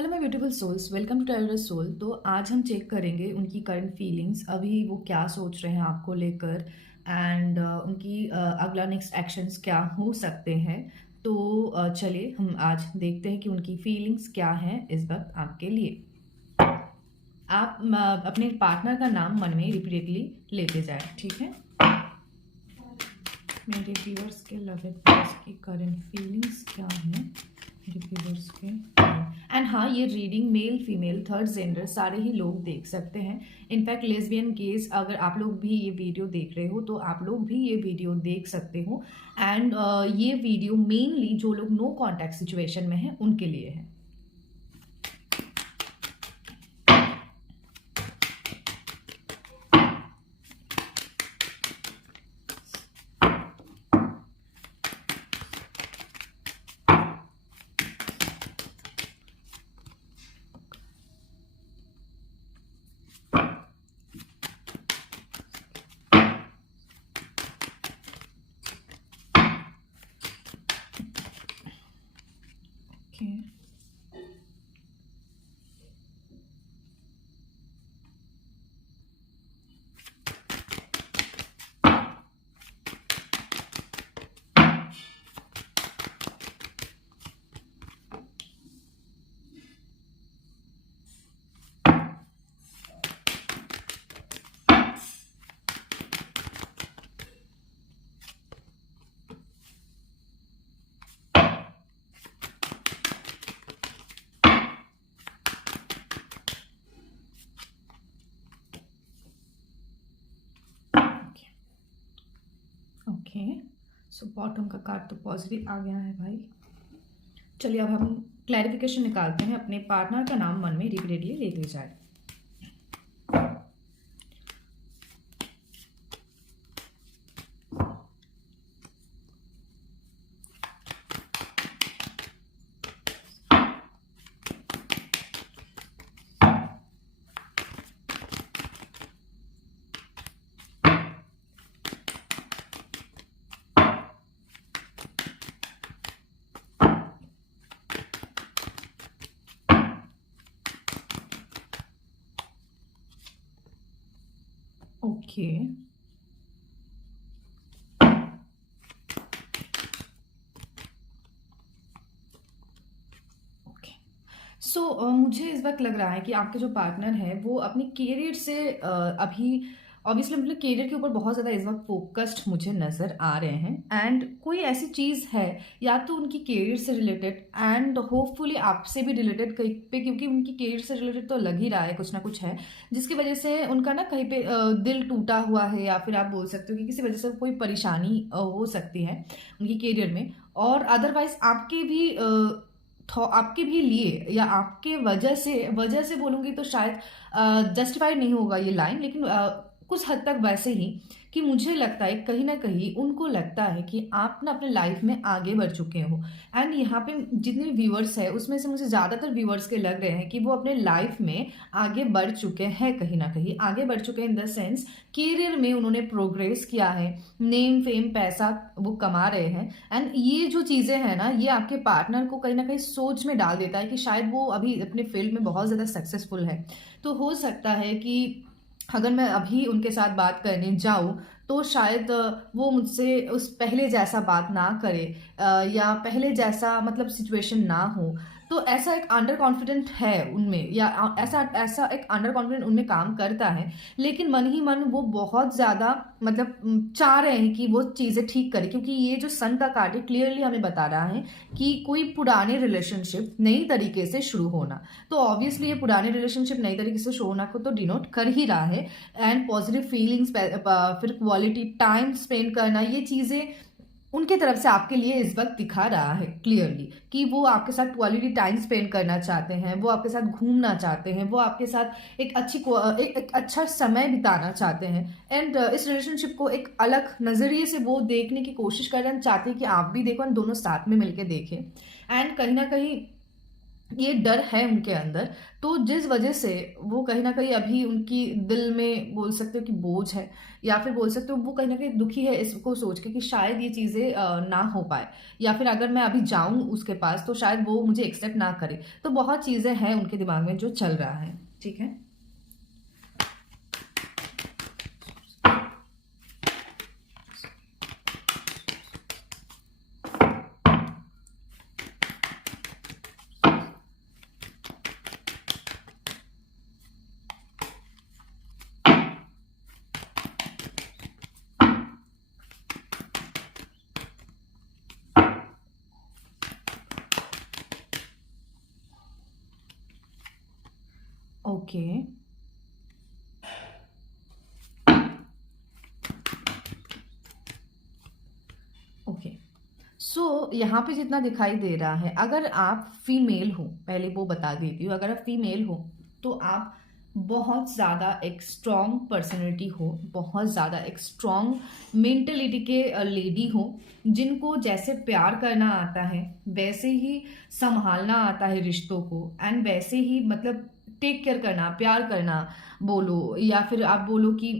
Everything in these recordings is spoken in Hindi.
Hello my beautiful souls, welcome to terrace soul. तो आज हम चेक करेंगे उनकी करंट फीलिंग्स, अभी वो क्या सोच रहे हैं आपको लेकर एंड उनकी अगला नेक्स्ट एक्शंस क्या हो सकते हैं। तो चलिए हम आज देखते हैं कि उनकी फीलिंग्स क्या हैं इस वक्त आपके लिए। आप अपने पार्टनर का नाम मन में रिपीटेडली लेते जाए, ठीक है। मेरे व्यूअर्स के लव एट फर्स्ट की करंट फीलिंग्स क्या हैं व्यूअर्स के। एंड हाँ, ये reading male female third gender सारे ही लोग देख सकते हैं। इनफैक्ट लेस्बियन गेज, अगर आप लोग भी ये वीडियो देख रहे हो तो आप लोग भी ये वीडियो देख सकते हो। एंड ये वीडियो मेनली जो लोग नो कॉन्टैक्ट सिचुएशन में हैं उनके लिए है। Okay. ओके, सो बॉटम का कार्ड तो पॉजिटिव आ गया है भाई। चलिए अब हम क्लैरिफिकेशन निकालते हैं। अपने पार्टनर का नाम मन में रिपीटेडली लेते जाए। ओके, सो मुझे इस वक्त लग रहा है कि आपके जो पार्टनर है वो अपने करियर से अभी ऑब्वियसली अपने करियर के ऊपर बहुत ज़्यादा इस वक्त फोकस्ड मुझे नज़र आ रहे हैं। एंड कोई ऐसी चीज़ है या तो उनकी करियर से रिलेटेड एंड होपफुली आपसे भी रिलेटेड कहीं पे, क्योंकि उनकी करियर से रिलेटेड तो लग ही रहा है कुछ ना कुछ है जिसकी वजह से उनका ना कहीं पे दिल टूटा हुआ है, या फिर आप बोल सकते हो कि किसी वजह से कोई परेशानी हो सकती है उनकी करियर में। और अदरवाइज आपके भी लिए या आपके वजह से बोलूँगी तो शायद जस्टिफाइड नहीं होगा ये लाइन, लेकिन कुछ हद तक वैसे ही कि मुझे लगता है कहीं ना कहीं उनको लगता है कि आप ना अपने लाइफ में आगे बढ़ चुके हो। एंड यहाँ पे जितने भी व्यूअर्स है उसमें से मुझे ज़्यादातर व्यूअर्स के लग रहे हैं कि वो अपने लाइफ में आगे बढ़ चुके हैं, कहीं ना कहीं आगे बढ़ चुके हैं इन द सेंस करियर में उन्होंने प्रोग्रेस किया है, नेम फेम पैसा वो कमा रहे हैं। एंड ये जो चीज़ें हैं ना, ये आपके पार्टनर को कहीं ना कहीं सोच में डाल देता है कि शायद वो अभी अपने फील्ड में बहुत ज़्यादा सक्सेसफुल है। तो हो सकता है कि अगर मैं अभी उनके साथ बात करने जाऊँ तो शायद वो मुझसे उस पहले जैसा बात ना करे, या पहले जैसा मतलब सिचुएशन ना हो। तो ऐसा एक अंडर कॉन्फिडेंट है उनमें, या ऐसा ऐसा एक अंडर कॉन्फिडेंट उनमें काम करता है। लेकिन मन ही मन वो बहुत ज़्यादा मतलब चाह रहे हैं कि वो चीज़ें ठीक करें, क्योंकि ये जो सन का कार्ड है क्लियरली हमें बता रहा है कि कोई पुराने रिलेशनशिप नई तरीके से शुरू होना। तो ऑब्वियसली ये पुराने रिलेशनशिप नई तरीके से शुरू होना को तो डिनोट कर ही रहा है। एंड पॉजिटिव फीलिंग्स, फिर क्वालिटी टाइम स्पेंड करना, ये चीज़ें उनके तरफ से आपके लिए इस वक्त दिखा रहा है क्लियरली कि वो आपके साथ क्वालिटी टाइम स्पेंड करना चाहते हैं, वो आपके साथ घूमना चाहते हैं, वो आपके साथ एक अच्छा समय बिताना चाहते हैं। एंड इस रिलेशनशिप को एक अलग नज़रिए से वो देखने की कोशिश कर रहे हैं, चाहते हैं कि आप भी देखो और दोनों साथ में मिलकर देखें। एंड कहीं ना कहीं ये डर है उनके अंदर, तो जिस वजह से वो कहीं न कहीं अभी उनकी दिल में बोल सकते हो कि बोझ है, या फिर बोल सकते हो वो कहीं न कहीं दुखी है इसको सोच के कि शायद ये चीज़ें ना हो पाए, या फिर अगर मैं अभी जाऊँ उसके पास तो शायद वो मुझे एक्सेप्ट ना करे। तो बहुत चीज़ें हैं उनके दिमाग में जो चल रहा है, ठीक है? ओके। ओके। सो यहाँ पे जितना दिखाई दे रहा है, अगर आप फीमेल हो, पहले वो बता देती हूँ, अगर आप फीमेल हो तो आप बहुत ज़्यादा एक स्ट्रॉन्ग पर्सनैलिटी हो, बहुत ज़्यादा एक स्ट्रॉन्ग मेंटलिटी के लेडी हो, जिनको जैसे प्यार करना आता है वैसे ही संभालना आता है रिश्तों को, एंड वैसे ही मतलब टेक केयर करना, प्यार करना बोलो, या फिर आप बोलो कि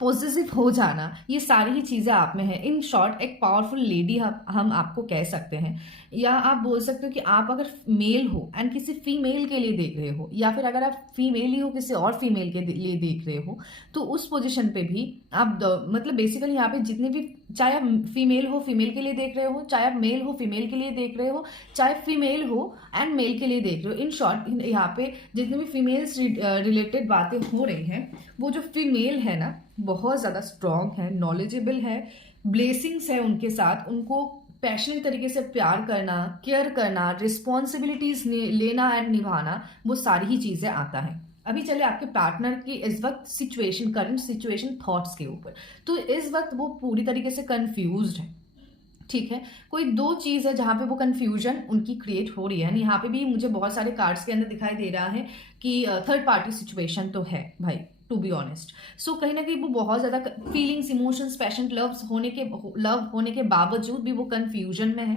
पॉजिटिव हो जाना, ये सारी ही चीज़ें आप में है। इन शॉर्ट एक पावरफुल लेडी हम आपको कह सकते हैं, या आप बोल सकते हो कि आप अगर मेल हो एंड किसी फीमेल के लिए देख रहे हो, या फिर अगर आप फीमेल ही हो किसी और फीमेल के लिए देख रहे हो, तो उस पोजीशन पे भी आप मतलब बेसिकली यहाँ पे जितने भी, चाहे आप फीमेल हो फीमेल के लिए देख रहे हो, चाहे आप मेल हो फीमेल के लिए देख रहे हो, चाहे फीमेल हो एंड मेल के लिए देख रहे हो, इन शॉर्ट यहाँ पे जितने भी फीमेल्स रिलेटेड बातें हो रही हैं, वो जो फीमेल है ना बहुत ज़्यादा स्ट्रॉन्ग है, नॉलेजेबल है, ब्लेसिंग्स है उनके साथ, उनको पैशनेट तरीके से प्यार करना, केयर करना, रिस्पॉन्सिबिलिटीज लेना एंड निभाना, वो सारी ही चीज़ें आता है। अभी चले आपके पार्टनर की इस वक्त सिचुएशन, करंट सिचुएशन थॉट्स के ऊपर। तो इस वक्त वो पूरी तरीके से कंफ्यूज्ड है, ठीक है? कोई दो चीज़ है जहाँ पे वो कंफ्यूजन उनकी क्रिएट हो रही है। यहाँ पे भी मुझे बहुत सारे कार्ड्स के अंदर दिखाई दे रहा है कि थर्ड पार्टी सिचुएशन तो है भाई, टू बी ऑनेस्ट। सो कहीं ना कहीं वो बहुत ज़्यादा फीलिंग्स, इमोशंस, पैशन, लव होने के बावजूद भी वो कंफ्यूजन में है,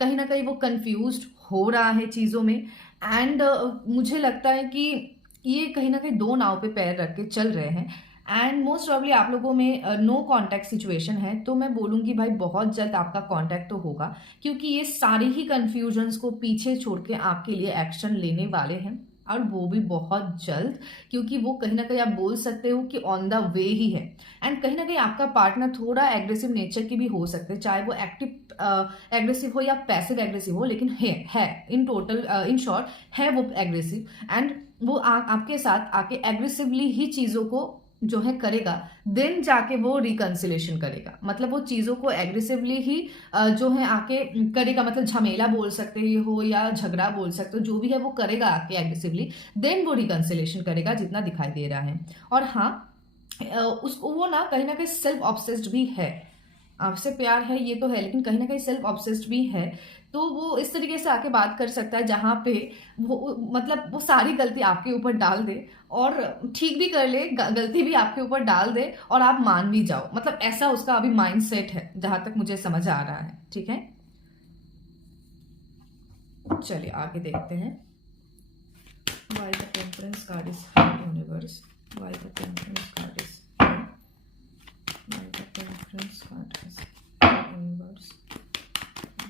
कहीं ना कहीं वो कंफ्यूज हो रहा है चीज़ों में। एंड मुझे लगता है कि ये कहीं ना कहीं दो नाव पे पैर रख के चल रहे हैं, एंड मोस्ट प्रॉब्ली आप लोगों में नो कांटेक्ट सिचुएशन है। तो मैं बोलूँगी भाई बहुत जल्द आपका कांटेक्ट तो होगा, क्योंकि ये सारी ही कन्फ्यूजन्स को पीछे छोड़ के आपके लिए एक्शन लेने वाले हैं, और वो भी बहुत जल्द, क्योंकि वो कहीं ना कहीं आप बोल सकते हो कि ऑन द वे ही है। एंड कहीं ना कहीं आपका पार्टनर थोड़ा एग्रेसिव नेचर की भी हो सकते हैं, चाहे वो एक्टिव एग्रेसिव हो या पैसिव एग्रेसिव हो, लेकिन है इन टोटल, इन शॉर्ट है वो एग्रेसिव। एंड वो आपके साथ आके एग्रेसिवली ही चीज़ों को जो है करेगा, देन जाके वो रिकंसिलेशन करेगा, मतलब वो चीज़ों को एग्रेसिवली ही जो है आके करेगा, मतलब झमेला बोल सकते हो या झगड़ा बोल सकते हो, जो भी है वो करेगा आके एग्रेसिवली, देन वो रिकंसिलेशन करेगा जितना दिखाई दे रहा है। और हाँ, उसको वो ना कहीं ना कहीं सेल्फ ऑब्सेस्ड भी है, आपसे प्यार है ये तो है, लेकिन कहीं ना कहीं सेल्फ ऑब्सेस्ड भी है। तो वो इस तरीके से आके बात कर सकता है जहाँ पे वो मतलब वो सारी गलती आपके ऊपर डाल दे, और ठीक भी कर ले, गलती भी आपके ऊपर डाल दे, और आप मान भी जाओ, मतलब ऐसा उसका अभी माइंड सेट है जहां तक मुझे समझ आ रहा है, ठीक है? चलिए आगे देखते हैं। Why the Temperance card is here, universe? Why the Temperance card is here? Why the Temperance card is here, universe?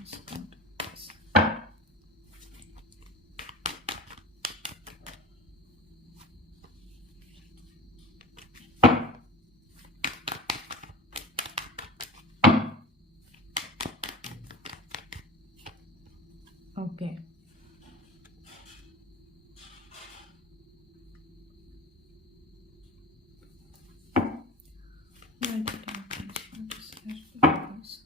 Temperance card is okay. Why the Temperance card is here, universe?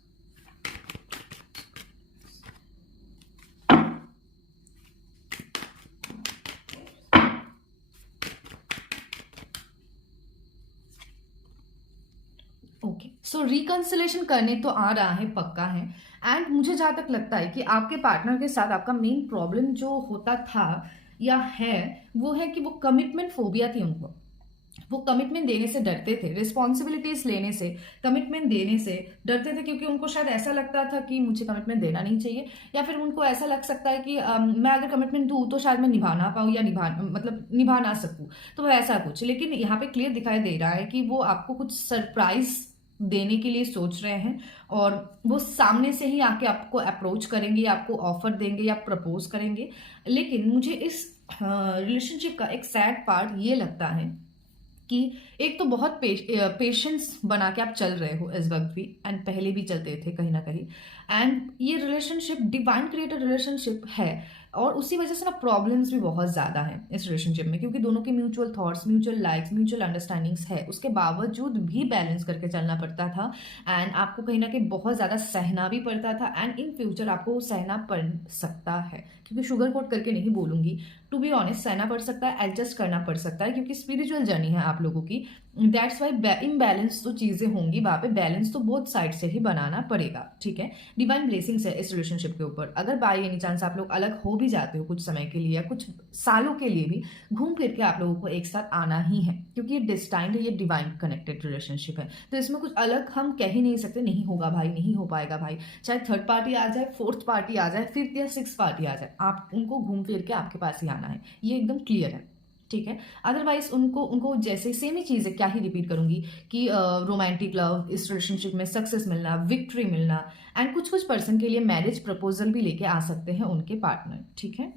Okay, so reconciliation करने तो आ रहा है, पक्का है। एंड मुझे जहाँ तक लगता है कि आपके पार्टनर के साथ आपका मेन प्रॉब्लम जो होता था या है, वो है कि वो कमिटमेंट फोबिया थी उनको, वो कमिटमेंट देने से डरते थे, रिस्पॉन्सिबिलिटीज लेने से, कमिटमेंट देने से डरते थे, क्योंकि उनको शायद ऐसा लगता था कि मुझे कमिटमेंट देना नहीं चाहिए, या फिर उनको ऐसा लग सकता है कि मैं अगर कमिटमेंट दूँ तो शायद मैं निभा ना पाऊँ या निभा ना सकूँ, तो ऐसा कुछ। लेकिन यहाँ पे क्लियर दिखाई दे रहा है कि वो आपको कुछ सरप्राइज देने के लिए सोच रहे हैं, और वो सामने से ही आके आपको अप्रोच करेंगे, आपको ऑफर देंगे या प्रपोज करेंगे। लेकिन मुझे इस रिलेशनशिप का एक सैड पार्ट ये लगता है कि एक तो बहुत पेशेंस बना के आप चल रहे हो इस वक्त भी, एंड पहले भी चलते थे कहीं ना कहीं, एंड ये रिलेशनशिप डिवाइन क्रिएटेड रिलेशनशिप है, और उसी वजह से ना प्रॉब्लम्स भी बहुत ज़्यादा हैं इस रिलेशनशिप में, क्योंकि दोनों के mutual thoughts, mutual likes, mutual understandings है, उसके बावजूद भी बैलेंस करके चलना पड़ता था, एंड आपको कहीं ना कहीं बहुत ज़्यादा सहना भी पड़ता था, एंड इन फ्यूचर आपको सहना पड़ सकता है, क्योंकि शुगर कोट करके नहीं बोलूंगी, टू बी ऑनेस्ट सहना पड़ सकता है, एडजस्ट करना पड़ सकता है, क्योंकि स्पिरिचुअल जर्नी है आप लोगों की। दैट्स वाई इम्बैलेंस तो चीज़ें होंगी वहाँ पे, बैलेंस तो बोथ साइड से ही बनाना पड़ेगा, ठीक है। डिवाइन ब्लेसिंग्स है इस रिलेशनशिप के ऊपर। अगर बाई एनी चांस आप लोग अलग हो भी जाते हो कुछ समय के लिए या कुछ सालों के लिए भी, घूम फिर के आप लोगों को एक साथ आना ही है, क्योंकि ये डिस्टाइंड है, ये डिवाइन कनेक्टेड रिलेशनशिप है। तो इसमें कुछ अलग हम कह ही नहीं सकते, नहीं होगा भाई, नहीं हो पाएगा भाई, चाहे थर्ड पार्टी आ जाए, फोर्थ पार्टी आ जाए, फिफ्थ या सिक्स पार्टी आ जाए, आप उनको घूम फिर के आपके पास ही आना है, ये एकदम क्लियर है, ठीक है। अदरवाइज उनको उनको जैसे सेम ही चीज़ है, क्या ही रिपीट करूंगी, कि रोमांटिक लव, इस रिलेशनशिप में सक्सेस मिलना, विक्ट्री मिलना, एंड कुछ कुछ पर्सन के लिए मैरिज प्रपोजल भी लेके आ सकते हैं उनके पार्टनर, ठीक है।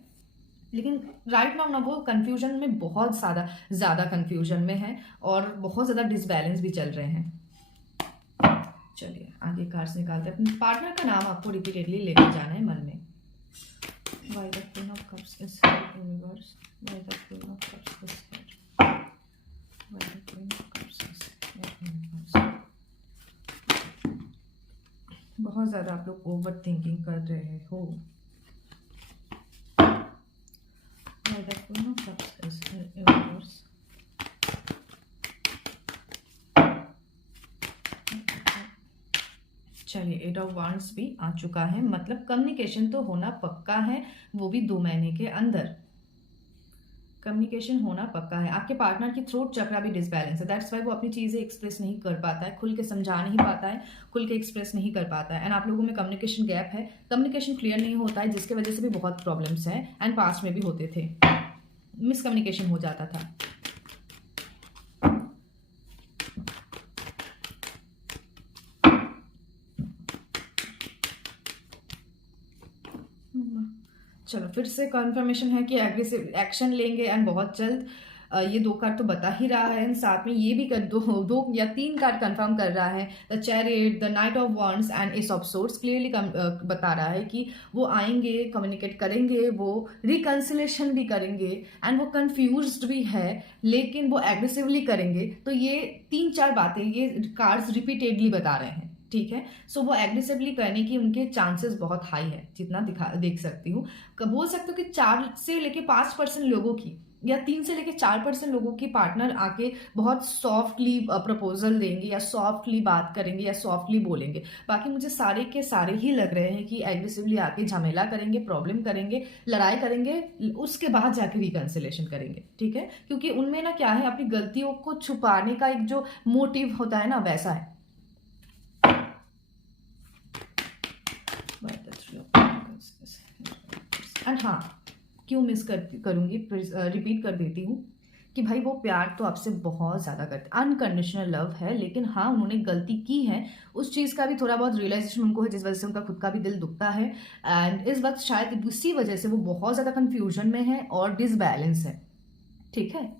लेकिन राइट नाउ ना वो कंफ्यूजन में, बहुत ज़्यादा कंफ्यूजन में है, और बहुत ज़्यादा डिसबैलेंस भी चल रहे हैं। चलिए आगे कार्ड्स निकालते हैं। अपने पार्टनर का नाम आपको रिपीटेडली लेके जाना है मन में। Why the Queen of Cups is here, universe? Why the Queen of Cups is here? Why the Queen of Cups is here, universe? बहुत ज़्यादा आप लोग ओवर थिंकिंग कर रहे हो। Why the Queen of Cups is here, universe? चलिए एट ऑफ वांड्स भी आ चुका है, मतलब कम्युनिकेशन तो होना पक्का है, वो भी 2 महीने के अंदर कम्युनिकेशन होना पक्का है। आपके पार्टनर की थ्रोट चक्रा भी डिसबैलेंस है, दैट्स वाई वो अपनी चीज़ें एक्सप्रेस नहीं कर पाता है, खुल के समझा नहीं पाता है, खुल के एक्सप्रेस नहीं कर पाता है, एंड आप लोगों में कम्युनिकेशन गैप है, कम्युनिकेशन क्लियर नहीं होता है, जिसकी वजह से भी बहुत प्रॉब्लम्स हैं, एंड पास्ट में भी होते थे, मिसकम्युनिकेशन हो जाता था। चलो फिर से कंफर्मेशन है कि एग्रेसिव एक्शन लेंगे, एंड बहुत जल्द। ये 2 कार्ड तो बता ही रहा है, साथ में ये भी कर दो या 3 कार्ड कंफर्म कर रहा है, the chariot, the night of wands and S of swords clearly बता रहा है कि वो आएंगे, कम्युनिकेट करेंगे, वो रिकंसिलेशन भी करेंगे, एंड वो कंफ्यूज्ड भी है, लेकिन वो एग्रेसिवली करेंगे। तो ये 3-4 बातें ये कार्ड्स रिपीटेडली बता रहे हैं, ठीक है। सो वो एग्रेसिवली करने की उनके चांसेस बहुत हाई है, जितना देख सकती हूँ। बोल सकते हो कि 4 से लेके 5% लोगों की, या 3 से लेके 4% लोगों की पार्टनर आके बहुत सॉफ्टली प्रपोजल देंगे, या सॉफ्टली बात करेंगे, या सॉफ्टली बोलेंगे। बाकी मुझे सारे के सारे ही लग रहे हैं कि एग्रेसिवली आके झमेला करेंगे, प्रॉब्लम करेंगे, लड़ाई करेंगे, उसके बाद जाके रिकंसिलेशन करेंगे, ठीक है। क्योंकि उनमें ना क्या है, अपनी गलतियों को छुपाने का एक जो मोटिव होता है ना, वैसा है। एंड हाँ, क्यों मिस करूंगी, रिपीट कर देती हूँ कि भाई वो प्यार तो आपसे बहुत ज़्यादा करते, अनकंडीशनल लव है, लेकिन हाँ उन्होंने गलती की है, उस चीज़ का भी थोड़ा बहुत रियलाइजेशन उनको है, जिस वजह से उनका खुद का भी दिल दुखता है, एंड इस वक्त शायद उसी वजह से वो बहुत ज़्यादा कन्फ्यूजन में है और डिसबैलेंस है, ठीक है।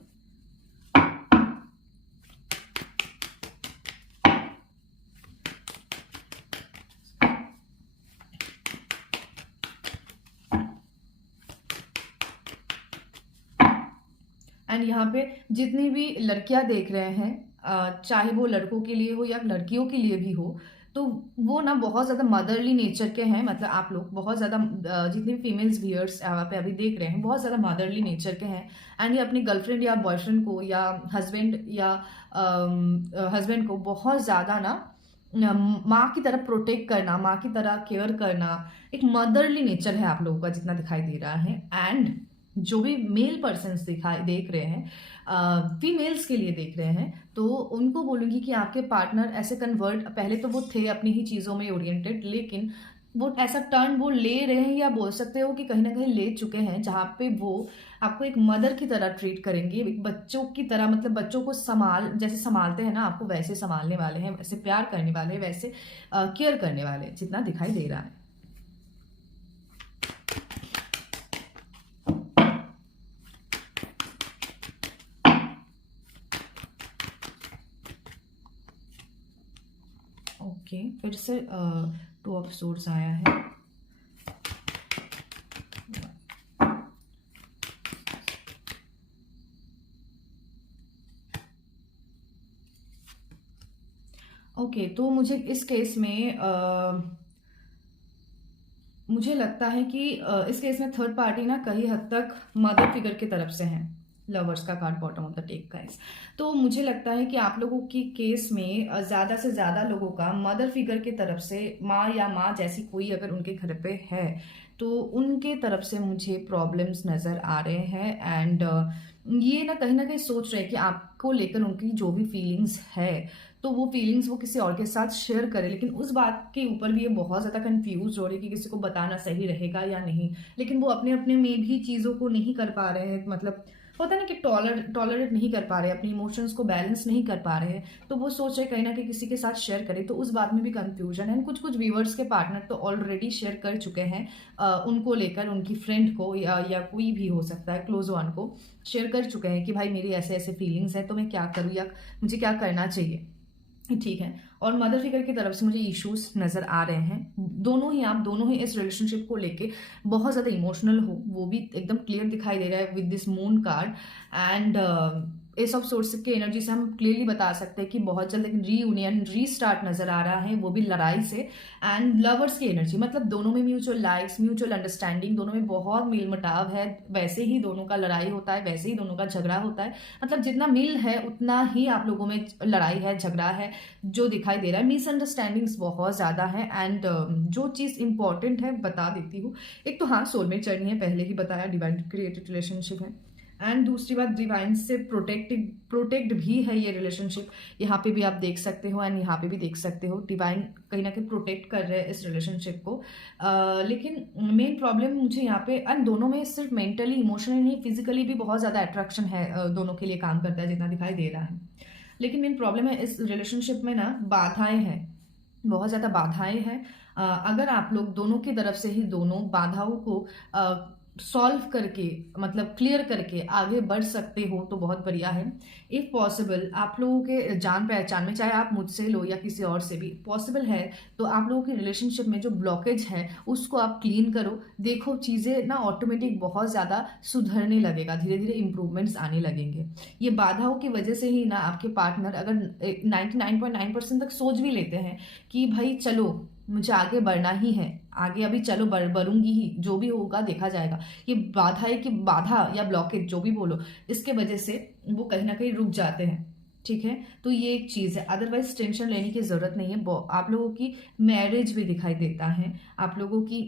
एंड यहाँ पे जितनी भी लड़कियां देख रहे हैं, चाहे वो लड़कों के लिए हो या लड़कियों के लिए भी हो, तो वो ना बहुत ज़्यादा मदरली नेचर के हैं, मतलब आप लोग बहुत ज़्यादा जितने भी फीमेल्स व्यूअर्स यहाँ पे अभी देख रहे हैं, बहुत ज़्यादा मदरली नेचर के हैं, एंड ये अपनी गर्लफ्रेंड या बॉयफ्रेंड को या हस्बैंड को बहुत ज़्यादा ना माँ की तरह प्रोटेक्ट करना, माँ की तरह केयर करना, एक मदरली नेचर है आप लोगों का जितना दिखाई दे रहा है। एंड जो भी मेल पर्सन्स देख रहे हैं, फीमेल्स के लिए देख रहे हैं, तो उनको बोलूँगी कि आपके पार्टनर ऐसे कन्वर्ट, पहले तो वो थे अपनी ही चीज़ों में ओरिएंटेड, लेकिन वो ऐसा टर्न वो ले रहे हैं, या बोल सकते हो कि कहीं ना कहीं ले चुके हैं, जहाँ पे वो आपको एक मदर की तरह ट्रीट करेंगे, एक बच्चों की तरह, मतलब बच्चों को जैसे संभालते हैं ना, आपको वैसे संभालने वाले हैं, वैसे प्यार करने वाले हैं, वैसे केयर करने वाले हैं, जितना दिखाई दे रहा है। ओके, फिर से 2 ऑफ सोर्स आया है। ओके, तो मुझे इस केस में मुझे लगता है कि इस केस में थर्ड पार्टी ना कहीं हद तक मदर फिगर की तरफ से है। लवर्स का card bottom of the tech guys. तो मुझे लगता है कि आप लोगों की केस में ज़्यादा से ज़्यादा लोगों का मदर फिगर की तरफ से, माँ या माँ जैसी कोई अगर उनके घर पे है, तो उनके तरफ से मुझे प्रॉब्लम्स नज़र आ रहे हैं। एंड ये ना कहीं सोच रहे हैं कि आपको लेकर उनकी जो भी फीलिंग्स है, तो वो फीलिंग्स वो किसी और के साथ शेयर करे, लेकिन उस बात के ऊपर भी ये बहुत ज़्यादा कंफ्यूज हो रही है कि किसी को बताना सही रहेगा या नहीं। लेकिन वो अपने अपने में भी चीज़ों को नहीं कर पा रहे हैं, मतलब होता है ना कि टॉलरेट नहीं कर पा रहे, अपने इमोशंस को बैलेंस नहीं कर पा रहे हैं, तो वो सोच रहे कहीं ना कहीं किसी के साथ शेयर करें, तो उस बात में भी कंफ्यूजन है। कुछ कुछ व्यूअर्स के पार्टनर तो ऑलरेडी शेयर कर चुके हैं उनको लेकर, उनकी फ्रेंड को या कोई भी हो सकता है क्लोज वन को शेयर कर चुके हैं कि भाई मेरी ऐसे ऐसे फीलिंग्स हैं, तो मैं क्या करूँ या मुझे क्या करना चाहिए, ठीक है। और मदर फिगर की तरफ से मुझे इश्यूज नज़र आ रहे हैं। आप दोनों ही इस रिलेशनशिप को लेके बहुत ज़्यादा इमोशनल हो, वो भी एकदम क्लियर दिखाई दे रहा है with this moon card. And S of source के एनर्जी से हम क्लियरली बता सकते हैं कि बहुत जल्द एक रीयूनियन, रीस्टार्ट नज़र आ रहा है, वो भी लड़ाई से। एंड लवर्स की एनर्जी, मतलब दोनों में म्यूचुअल लाइक्स, म्यूचुअल अंडरस्टैंडिंग, दोनों में बहुत मेल मुटाव है, वैसे ही दोनों का लड़ाई होता है, वैसे ही दोनों का झगड़ा होता है। मतलब जितना मिल है उतना ही आप लोगों में लड़ाई है, झगड़ा है, जो दिखाई दे रहा है। मिसअंडरस्टैंडिंग्स बहुत ज़्यादा है। एंड जो चीज़ इंपॉर्टेंट है बता देती हूँ, एक तो हाँ सोलमेट जर्नी है, पहले ही बताया, डिवाइन क्रिएटेड रिलेशनशिप है। एंड दूसरी बात, डिवाइन से प्रोटेक्ट भी है ये रिलेशनशिप, यहाँ पे भी आप देख सकते हो एंड यहाँ पे भी देख सकते हो, डिवाइन कहीं ना कहीं प्रोटेक्ट कर रहे हैं इस रिलेशनशिप को। लेकिन मेन प्रॉब्लम मुझे यहाँ पे, एंड दोनों में सिर्फ मेंटली इमोशनली नहीं, फिजिकली भी बहुत ज़्यादा अट्रैक्शन है, दोनों के लिए काम करता है जितना दिखाई दे रहा है। लेकिन मेन प्रॉब्लम है इस रिलेशनशिप में ना, बाधाएं हैं, बहुत ज़्यादा बाधाएं हैं। अगर आप लोग दोनों की तरफ से ही दोनों बाधाओं को सॉल्व करके, मतलब क्लियर करके आगे बढ़ सकते हो तो बहुत बढ़िया है। इफ़ पॉसिबल आप लोगों के जान पहचान में, चाहे आप मुझसे लो या किसी और से भी पॉसिबल है, तो आप लोगों की रिलेशनशिप में जो ब्लॉकेज है उसको आप क्लीन करो। देखो चीज़ें ना ऑटोमेटिक बहुत ज़्यादा सुधरने लगेगा, धीरे धीरे इंप्रूवमेंट्स आने लगेंगे। ये बाधाओं की वजह से ही ना आपके पार्टनर अगर 99.9% तक सोच भी लेते हैं कि भाई चलो मुझे आगे बढ़ना ही है, आगे अभी चलो बढ़ूंगी ही, जो भी होगा देखा जाएगा, ये बाधा है कि बाधा या ब्लॉकेज जो भी बोलो, इसके वजह से वो कहीं ना कहीं रुक जाते हैं, ठीक है। तो ये एक चीज़ है, अदरवाइज टेंशन लेने की ज़रूरत नहीं है। आप लोगों की मैरिज भी दिखाई देता है, आप लोगों की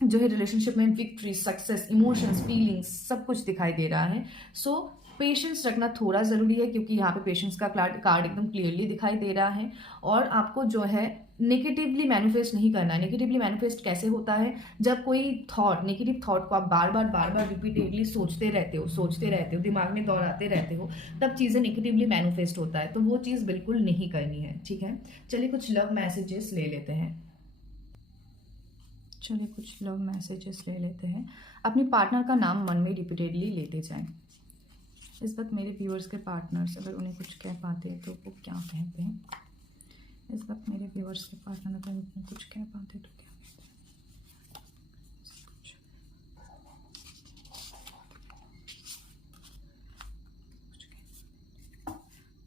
जो है रिलेशनशिप में विक्ट्री, सक्सेस, इमोशंस, फीलिंग्स सब कुछ दिखाई दे रहा है। सो पेशेंस रखना थोड़ा ज़रूरी है, क्योंकि यहाँ पे पेशेंस का कार्ड एकदम क्लियरली दिखाई दे रहा है। और आपको जो है नेगेटिवली मैनिफेस्ट नहीं करना है। नेगेटिवली मैनिफेस्ट कैसे होता है, जब कोई नेगेटिव थॉट को आप बार बार रिपीटेडली सोचते रहते हो, दिमाग में दोहराते रहते हो, तब चीज़ें नेगेटिवली मैनिफेस्ट होता है, तो वो चीज़ बिल्कुल नहीं करनी है, ठीक है। चलिए कुछ लव मैसेजेस ले लेते हैं। अपने पार्टनर का नाम मन में रिपीटेडली लेते जाएं। इस वक्त मेरे व्यूअर्स के पार्टनर्स अगर उन्हें कुछ कह पाते हैं तो वो क्या कहते हैं। इस वक्त मेरे व्यूअर्स के पार्टनर अगर उन्हें कुछ कह पाते तो क्या कहते हैं।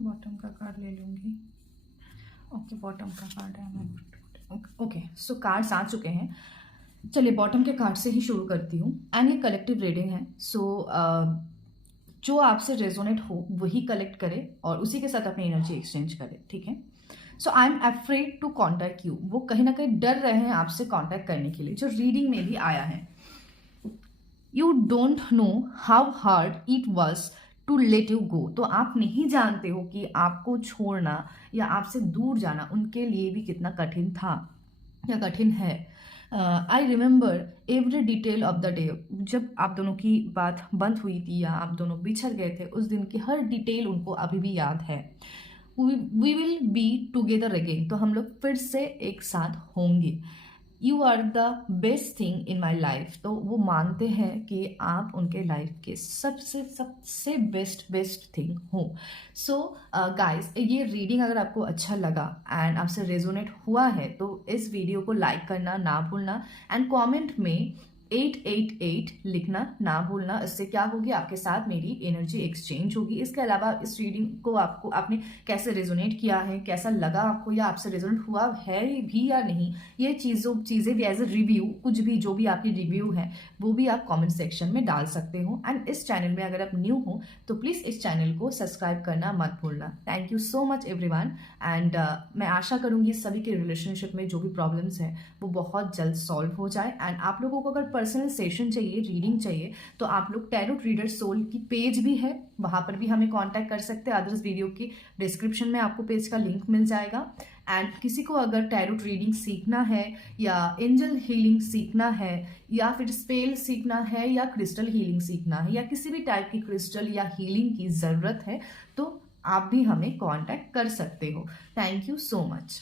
बॉटम का कार्ड ले लूँगी। ओके, बॉटम का कार्ड है। ओके, सो कार्ड्स आ चुके हैं। चलिए बॉटम के कार्ड से ही शुरू करती हूँ। एंड ये कलेक्टिव रीडिंग है, सो जो आपसे रेजोनेट हो वही कलेक्ट करे और उसी के साथ अपनी एनर्जी एक्सचेंज करे, ठीक है। So I am afraid to contact you, वो कहीं ना कहीं डर रहे हैं आपसे कॉन्टैक्ट करने के लिए, जो रीडिंग में भी आया है। You don't know how hard it was to let you go. तो आप नहीं जानते हो कि आपको छोड़ना या आपसे दूर जाना उनके लिए भी कितना कठिन था या कठिन है। I remember every detail of the day. जब आप दोनों की बात बंद हुई थी या आप दोनों बिछड़ गए थे, उस दिन की हर डिटेल उनको अभी भी याद है। We will be together again. तो हम लोग फिर से एक साथ होंगे। You are the best thing in my life. तो वो मानते हैं कि आप उनके लाइफ के सबसे सबसे बेस्ट थिंग हो। सो गाइस, ये रीडिंग अगर आपको अच्छा लगा एंड आपसे रेजोनेट हुआ है तो इस वीडियो को लाइक करना ना भूलना एंड कमेंट में 888 लिखना ना भूलना। इससे क्या होगी, आपके साथ मेरी एनर्जी एक्सचेंज होगी। इसके अलावा इस रीडिंग को आपने कैसे रेजोनेट किया है, कैसा लगा आपको, या आपसे रेजोनेट हुआ है भी या नहीं, ये चीज़ें भी एज ए रिव्यू, कुछ भी जो भी आपकी रिव्यू है वो भी आप कमेंट सेक्शन में डाल सकते हो। एंड इस चैनल में अगर आप न्यू हो तो प्लीज़ इस चैनल को सब्सक्राइब करना मत भूलना। Thank you so much everyone. And मैं आशा करूँगी सभी के रिलेशनशिप में जो भी प्रॉब्लम्स हैं वो बहुत जल्द सॉल्व हो जाए। एंड आप लोगों को अगर पर्सनल सेशन चाहिए, रीडिंग चाहिए, तो आप लोग टैरो रीडर सोल की पेज भी है, वहां पर भी हमें कांटेक्ट कर सकते हैं। अदर्स वीडियो की डिस्क्रिप्शन में आपको पेज का लिंक मिल जाएगा। एंड किसी को अगर टैरो रीडिंग सीखना है या एंजल हीलिंग सीखना है या फिर स्पेल सीखना है या क्रिस्टल हीलिंग सीखना है या किसी भी टाइप की क्रिस्टल या हीलिंग की ज़रूरत है तो आप भी हमें कांटेक्ट कर सकते हो। Thank you so much.